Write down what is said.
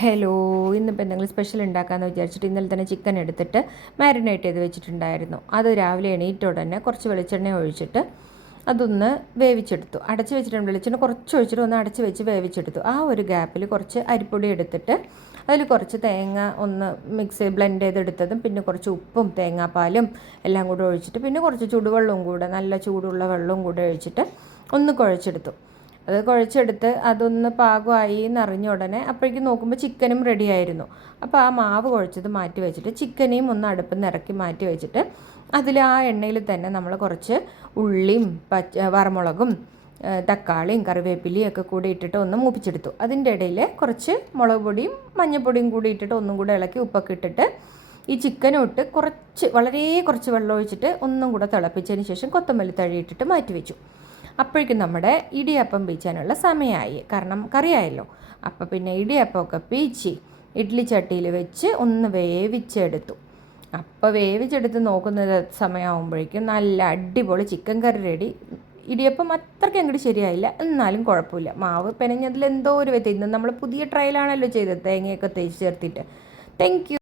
Hello, ഇന്നിപ്പോൾ എന്തെങ്കിലും special ഉണ്ടാക്കാമെന്ന് വിചാരിച്ചിട്ട് ഇന്നലെ തന്നെ ചിക്കൻ എടുത്തിട്ട് മാരിനേറ്റ് ചെയ്ത് വെച്ചിട്ടുണ്ടായിരുന്നു. അത് രാവിലെ എണീറ്റ ഉടനെ കുറച്ച് വെളിച്ചെണ്ണ ഒഴിച്ചിട്ട് അതൊന്ന് വേവിച്ചെടുത്തു. അടച്ച് വെച്ചിട്ടുണ്ട്, വെളിച്ചെണ്ണ കുറച്ച് ഒഴിച്ചിട്ട് ഒന്ന് അടച്ച് വെച്ച് വേവിച്ചെടുത്തു. ആ ഒരു ഗ്യാപ്പിൽ കുറച്ച് അരിപ്പൊടി എടുത്തിട്ട് അതിൽ കുറച്ച് തേങ്ങ ഒന്ന് ബ്ലെൻഡ് ചെയ്തെടുത്തതും പിന്നെ കുറച്ച് ഉപ്പും തേങ്ങാപ്പാലും എല്ലാം കൂടെ ഒഴിച്ചിട്ട് പിന്നെ കുറച്ച് ചൂടുവെള്ളവും കൂടെ നല്ല ചൂടുള്ള വെള്ളവും കൂടെ ഒഴിച്ചിട്ട് ഒന്ന് കുഴച്ചെടുത്തു. അത് കുഴച്ചെടുത്ത് അതൊന്ന് പാകമായി എന്നറിഞ്ഞ ഉടനെ അപ്പോഴേക്കും നോക്കുമ്പോൾ ചിക്കനും റെഡി ആയിരുന്നു. അപ്പോൾ ആ മാവ് കുഴച്ചത് മാറ്റി വെച്ചിട്ട് ചിക്കനെയും ഒന്ന് അടുപ്പിൽ നിന്ന് ഇറക്കി മാറ്റി വെച്ചിട്ട് അതിൽ ആ എണ്ണയിൽ തന്നെ നമ്മൾ കുറച്ച് ഉള്ളിയും വറമുളകും തക്കാളിയും കറിവേപ്പിലയും ഒക്കെ കൂടി ഇട്ടിട്ട് ഒന്ന് മൂപ്പിച്ചെടുത്തു. അതിൻ്റെ ഇടയിൽ കുറച്ച് മുളക് പൊടിയും മഞ്ഞൾപ്പൊടിയും കൂടി ഇട്ടിട്ട് ഒന്നും കൂടെ ഇളക്കി ഉപ്പൊക്കെ ഇട്ടിട്ട് ഈ ചിക്കനും ഇട്ട് വളരെ കുറച്ച് വെള്ളം ഒഴിച്ചിട്ട് ഒന്നും കൂടെ തിളപ്പിച്ചതിന് ശേഷം കൊത്തമല്ലി തഴി ഇട്ടിട്ട് മാറ്റി വെച്ചു. അപ്പോഴേക്കും നമ്മുടെ ഇടിയപ്പം പീച്ചാനുള്ള സമയമായി, കാരണം കറിയായല്ലോ. അപ്പോൾ പിന്നെ ഇടിയപ്പമൊക്കെ പീച്ചി ഇഡ്ഡലി ചട്ടിയിൽ വെച്ച് ഒന്ന് വേവിച്ചെടുത്തു. അപ്പോൾ വേവിച്ചെടുത്ത് നോക്കുന്ന സമയമാകുമ്പോഴേക്കും നല്ല അടിപൊളി ചിക്കൻ കറി റെഡി. ഇടിയപ്പം അത്രയ്ക്ക് അങ്ങോട്ട് ശരിയായില്ല, എന്നാലും കുഴപ്പമില്ല. മാവ് പെനഞ്ഞതിൽ എന്തോ ഒരു വ്യത്യാസം. ഇന്ന് നമ്മൾ പുതിയ ട്രയലാണല്ലോ ചെയ്തത്, തേങ്ങയൊക്കെ തേച്ച് ചേർത്തിട്ട്. Thank you.